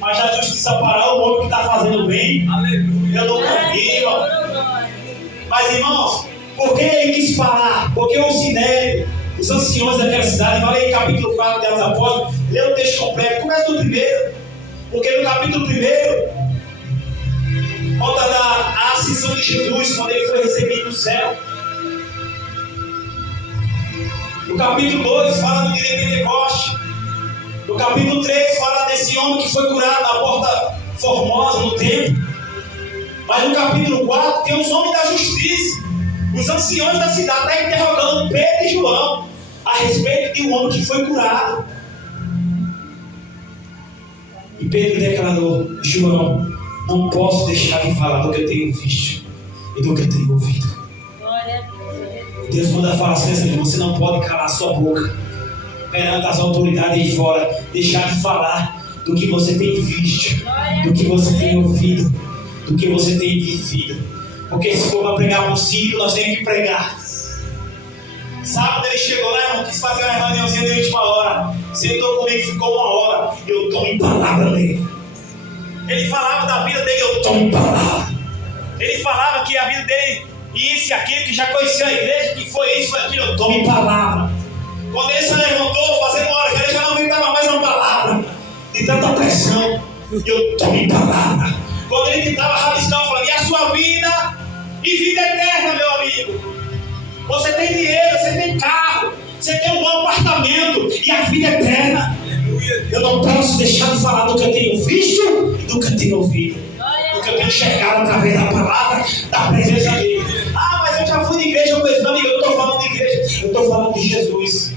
Mas a justiça para o homem que está fazendo bem. Aleluia. Eu nunca vi, irmão. Mas, irmãos, por que ele quis parar? Porque o Sinédrio, os anciões daquela cidade, falei em capítulo 4 de Atos Apóstolos, lê o texto completo, começa do primeiro. Porque no capítulo 1, conta da ascensão de Jesus, quando ele foi recebido no céu. No capítulo 2 fala do dia de Pentecoste. No capítulo 3 fala desse homem que foi curado na porta formosa no templo. Mas no capítulo 4 tem os homens da justiça, os anciões da cidade, está interrogando Pedro e João a respeito de um homem que foi curado. E Pedro declarou: João, não posso deixar de falar do que eu tenho visto e do que eu tenho ouvido. Deus manda falar assim: você não pode calar sua boca perante as autoridades aí fora, deixar de falar do que você tem visto, do que você tem ouvido, do que você tem vivido. Porque se for para pregar para o ciclo, nós temos que pregar. Sábado ele chegou lá, irmão, quis fazer uma reuniãozinha de última hora. Sentou comigo, ficou 1 hora. Eu tomo em palavra dele. Ele falava da vida dele, eu tomo em palavra. Ele falava que a vida dele, isso e aquilo, que já conhecia a igreja, que foi isso, foi aquilo, eu tomo em palavra. Quando ele se levantou, fazendo uma hora, ele já não aguentava mais uma palavra. De tanta pressão, eu tomo em palavra. Quando ele tentava rabiscar, eu falava: e a sua vida? E vida eterna, meu amigo. Você tem dinheiro, você tem carro, você tem um bom apartamento e a vida eterna. Eu não posso deixar de falar do que eu tenho visto e do que eu tenho ouvido, do que eu tenho enxergado através da palavra, da presença dele. Ah, mas eu já fui de igreja, meu amigo, eu não estou falando de igreja, eu estou falando de Jesus.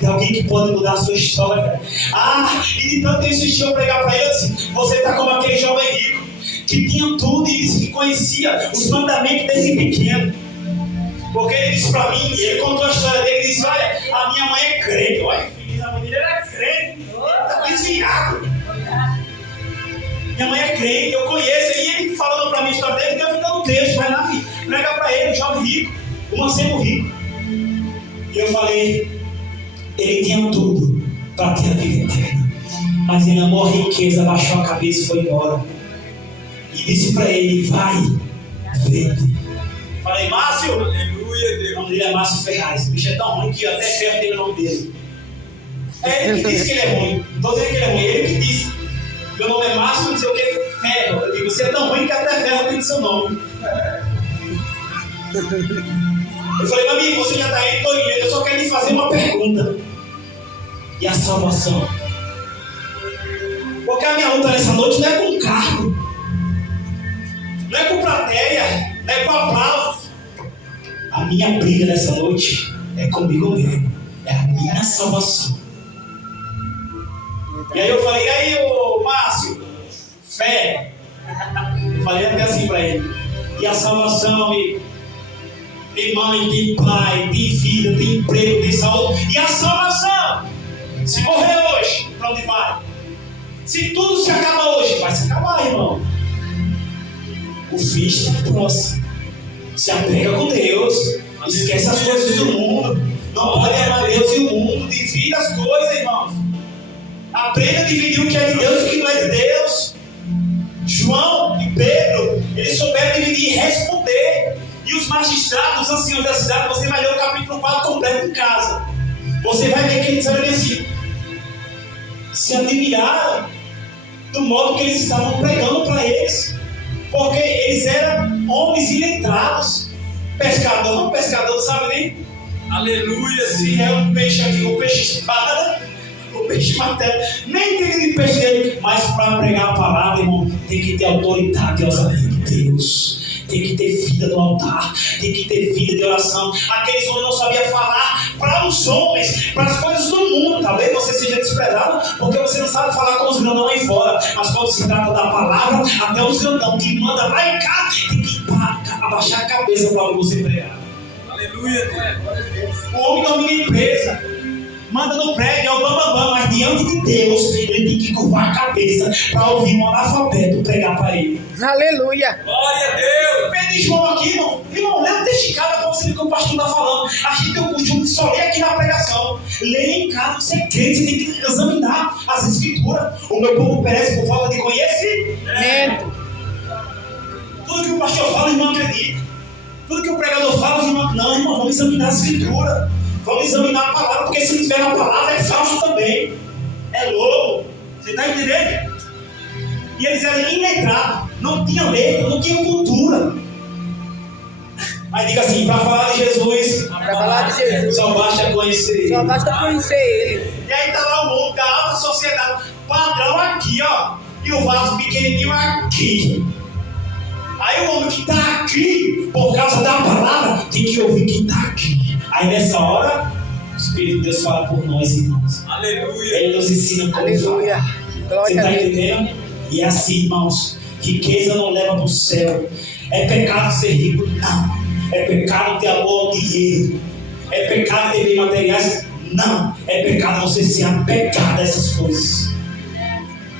De alguém que pode mudar a sua história. Ah, e de tanto insistir eu pregar para ele assim: você está como aquele jovem rico que tinha tudo e disse que conhecia os mandamentos desse pequeno. Porque ele disse para mim, ele contou a história dele, ele disse: olha, a minha mãe é crente. Olha, filho, a mãe dele era crente, ele está desviado. Minha mãe é crente, eu conheço. E ele falando para mim a história dele, então eu fico no texto, vai lá, filho, prega para ele, o jovem rico, o mancebo rico. E eu falei: ele tinha tudo para ter a vida eterna, mas ele amou a riqueza, baixou a cabeça e foi embora. E disse para ele: vai, vende. Falei: Márcio, aleluia, Deus. O nome dele é Márcio Ferraz. O bicho é tão ruim que até ferro tem o nome dele. É ele que disse que ele é ruim. Não estou dizendo que ele é ruim, ele que disse. Meu nome é Márcio, não sei o que, ferro. Eu digo: você é tão ruim que até ferro tem o seu nome. Eu falei: meu amigo, você já está aí, estou indo. Eu só quero lhe fazer uma pergunta. E a salvação? Porque a minha luta nessa noite não é com cargo, não é com plateia, não é com aplauso. A minha briga nessa noite é comigo mesmo. É a minha salvação. E aí eu falei: e aí, ô Márcio, fé. Falei até assim para ele: e a salvação, amigo? Tem mãe, tem pai, tem vida, tem emprego, tem saúde. E a salvação? Se morrer hoje, para onde vai? Se tudo se acaba hoje, vai se acabar, irmão. O fim está próximo. Se apega com Deus. Esquece as coisas do mundo. Não pode amar Deus e o mundo. Divida as coisas, irmãos. Aprenda a dividir o que é de Deus e o que não é de Deus. João e Pedro, eles souberam dividir e responder. E os magistrados, os anciãos da cidade, você vai ler o capítulo 4 completo em casa. Você vai ver que eles eram assim, se admiraram do modo que eles estavam pregando para eles. Porque eles eram homens iletrados. Pescador sabe nem? Aleluia! Se é um peixe aqui, o peixe espada, o peixe martelo, nem tem de peixe dele. Mas para pregar a palavra, irmão, tem que ter autoridade aos amigos de Deus. Tem que ter vida no altar, tem que ter vida de oração. Aqueles homens não sabiam falar para os homens, para as coisas do mundo. Talvez você seja desprezado porque você não sabe falar com os grandão aí fora. Mas quando se trata da palavra, até os grandão que manda lá em cá tem que abaixar a cabeça para você pregar. Aleluia! O homem domina a empresa, manda no prédio, é o bambambam, mas diante de Deus ele tem que curvar a cabeça para ouvir um analfabeto pregar para ele. Aleluia! Glória a Deus! Pedro Pedro e João aqui, irmão, lê o texto em casa para você ver o que o pastor está falando. A gente tem o costume de só ler aqui na pregação. Lê em casa, você é crente, você tem que examinar as escrituras. O meu povo perece por falta de conhecimento. Tudo que o pastor fala, o irmão acredita. Tudo que o pregador fala, os irmãos, não, irmão, vamos examinar a escritura. Vamos examinar a palavra, porque se não tiver na palavra é falso também. É louco. Você está entendendo? E eles eram iletrados, não tinham letra, não tinham cultura. Aí diga assim, para falar de Jesus, só basta conhecer ele. E aí está lá o mundo da alta sociedade, padrão aqui, ó, e o vaso pequenininho aqui. Aí o homem que está aqui, por causa da palavra, tem que ouvir quem está aqui. Aí nessa hora, o Espírito de Deus fala por nós, irmãos. Aleluia. Ele nos ensina como falar. Você está entendendo? E é assim, irmãos, riqueza não leva para o céu. É pecado ser rico? Não. É pecado ter amor ao dinheiro. É pecado ter bens materiais? Não. É pecado você se apegar dessas coisas.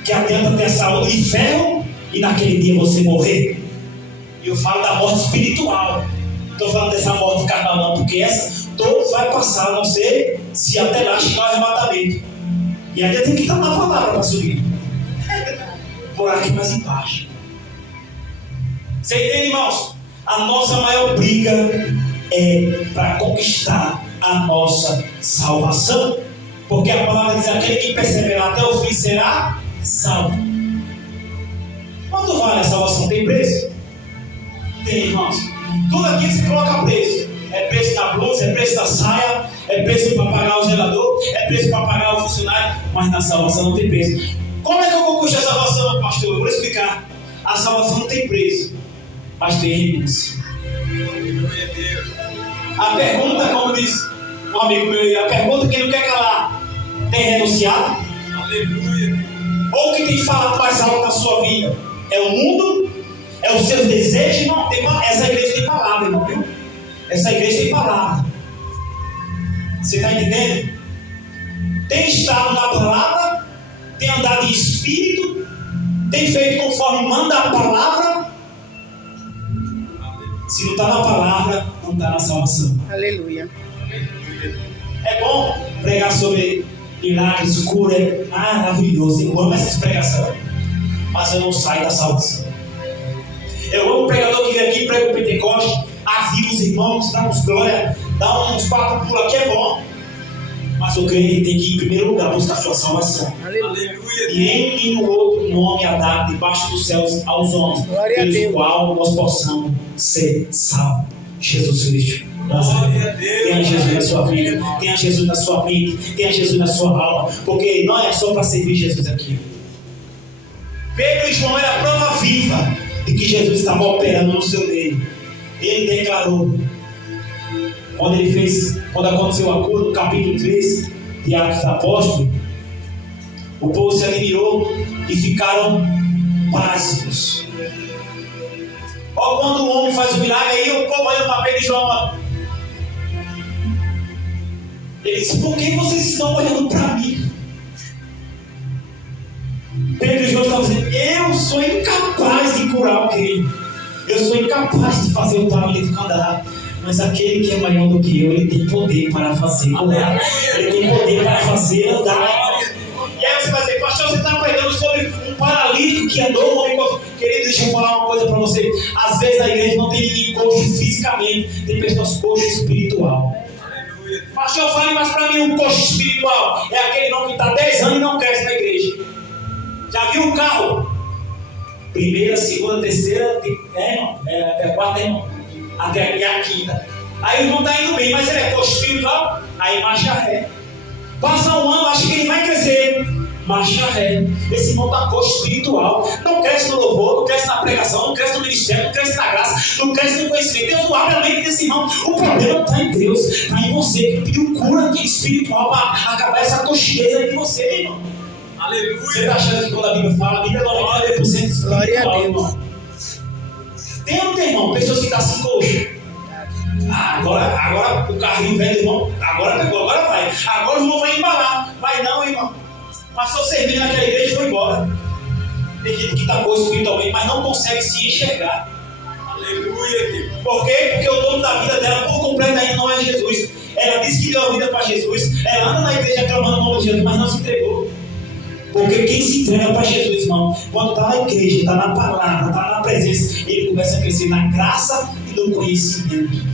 Que adianta ter a saúde de ferro e naquele dia você morrer. E eu falo da morte espiritual. Estou falando dessa morte carnal não, porque essa todos vai passar, a não ser se até lá chegar o arrebatamento. E ainda tem que estar na palavra para subir. Por aqui mais embaixo. Você entende, irmãos? A nossa maior briga é para conquistar a nossa salvação. Porque a palavra diz: aquele que perseverar até o fim será salvo. Quanto vale a salvação? Tem preço? Tem, irmãos. Tudo aqui se coloca preço. É preço da blusa, é preço da saia, é preço para pagar o zelador, é preço para pagar o funcionário. Mas na salvação não tem preço. Como é que eu conquisto a salvação, pastor? Eu vou explicar. A salvação não tem preço, mas tem renúncia. A pergunta, como diz um amigo meu, a pergunta que não quer calar: tem renunciado? Aleluia. Ou o que tem falado mais alto na sua vida? É o mundo? É os seus desejos? Não, essa igreja tem palavra, irmão, viu? Essa igreja tem palavra. Você está entendendo? Tem estado na palavra? Tem andado em espírito? Tem feito conforme manda a palavra? Se não está na palavra, não está na salvação. Aleluia. É bom pregar sobre milagres, cura, é maravilhoso. Eu amo essas pregações, mas eu não saio da salvação. Eu amo o pregador que vem aqui, prega o Pentecoste, avisa os irmãos, dá uns glória, dá uns quatro pulos aqui, é bom. Mas o crente tem que ir em primeiro lugar buscar a sua salvação. Aleluia. E em nenhum outro nome a dar debaixo dos céus aos homens, pelo qual nós possamos ser salvos. Jesus Cristo. Tenha Jesus na sua vida, tenha Jesus na sua mente, tenha Jesus na sua alma, porque não é só para servir Jesus aqui. Pedro e João eram a prova viva de que Jesus estava operando no seu meio. Ele declarou, quando aconteceu a cura, no capítulo 3 de Atos dos Apóstolos, o povo se admirou e ficaram pasmos. Olha quando o homem faz o milagre, aí o povo olha para Pedro e João. Ele disse: por que vocês estão olhando para mim? Pedro e João estavam dizendo: eu sou incapaz de curar alguém. Eu sou incapaz de fazer o paralítico andar. Mas aquele que é maior do que eu, ele tem poder para fazer andar. Ele tem poder para fazer andar. E aí você vai dizer: pastor, você está pregando sobre um paralítico que andou. Querido, deixa eu falar uma coisa para você. Às vezes a igreja não tem ninguém coxo fisicamente, tem pessoas coxo espiritual. Pastor, fale mais para mim. Um coxo espiritual é aquele irmão que está 10 anos e não cresce na igreja. Já viu o carro? Primeira, segunda, terceira, é a quarta, irmão. Até a quinta. Aí o irmão está indo bem, mas ele é coxo espiritual. Aí marcha ré. Passa um ano, acha que ele vai crescer. Marcha ré. Esse irmão está coxo espiritual. Não cresce no louvor, não cresce na pregação, não cresce no ministério, não cresce na graça, não cresce no conhecimento. Deus não abre a mente desse irmão. O problema não está em Deus, está em você que pediu cura espiritual para acabar essa coxidez aí de você, irmão. Aleluia. Você está achando que quando a Bíblia fala, a Bíblia é 90% espiritual. Glória a Deus. Irmão. Tem ou não tem, irmão? Pessoas que estão assim, coxo. Agora o carrinho velho, irmão. Agora pegou, agora vai. Agora o irmão vai embalar. Vai não, irmão. Passou servindo naquela igreja e foi embora. Tem gente que está coxo espiritualmente, mas não consegue se enxergar. Aleluia. Por quê? Porque o dono da vida dela, por completo, ainda não é Jesus. Ela disse que deu a vida para Jesus. Ela anda na igreja clamando o nome de Jesus, mas não se entregou. Porque quem se entrega para Jesus, irmão, quando está na igreja, está na palavra, está na presença, ele começa a crescer na graça e no conhecimento.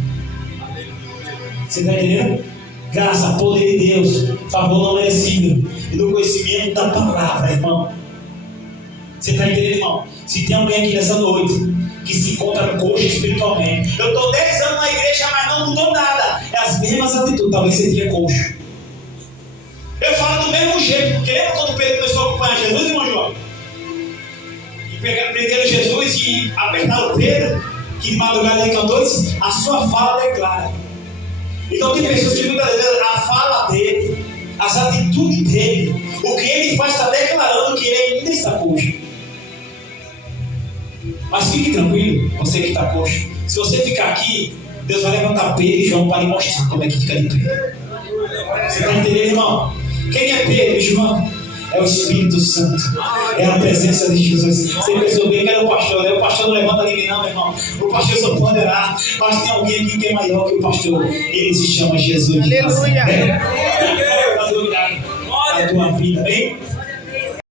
Você está entendendo? Graça, poder de Deus, favor não merecido, e no conhecimento da palavra, irmão. Você está entendendo, irmão? Se tem alguém aqui nessa noite que se encontra coxo espiritualmente, eu estou 10 anos na igreja, mas não mudou nada, é as mesmas atitudes, talvez você tenha coxo. Eu falo do mesmo jeito, porque lembra quando Pedro começou a acompanhar Jesus, irmão João? E prenderam Jesus e apertaram Pedro, que de madrugada ele cantou e disse: a sua fala declara. Então tem pessoas que muitas vezes a fala dele, as atitudes dele, o que ele faz está declarando que ele ainda está coxo. Mas fique tranquilo, você que está coxo. Se você ficar aqui, Deus vai levantar Pedro e João para lhe mostrar como é que fica de pé. Você está entendendo, irmão? Quem é Pedro e João? É o Espírito Santo. É a presença de Jesus. Você pensou bem que era o pastor, né? O pastor não levanta ninguém não, meu irmão. O pastor só pode orar. Mas tem alguém aqui que é maior que o pastor. Ele se chama Jesus. Aleluia.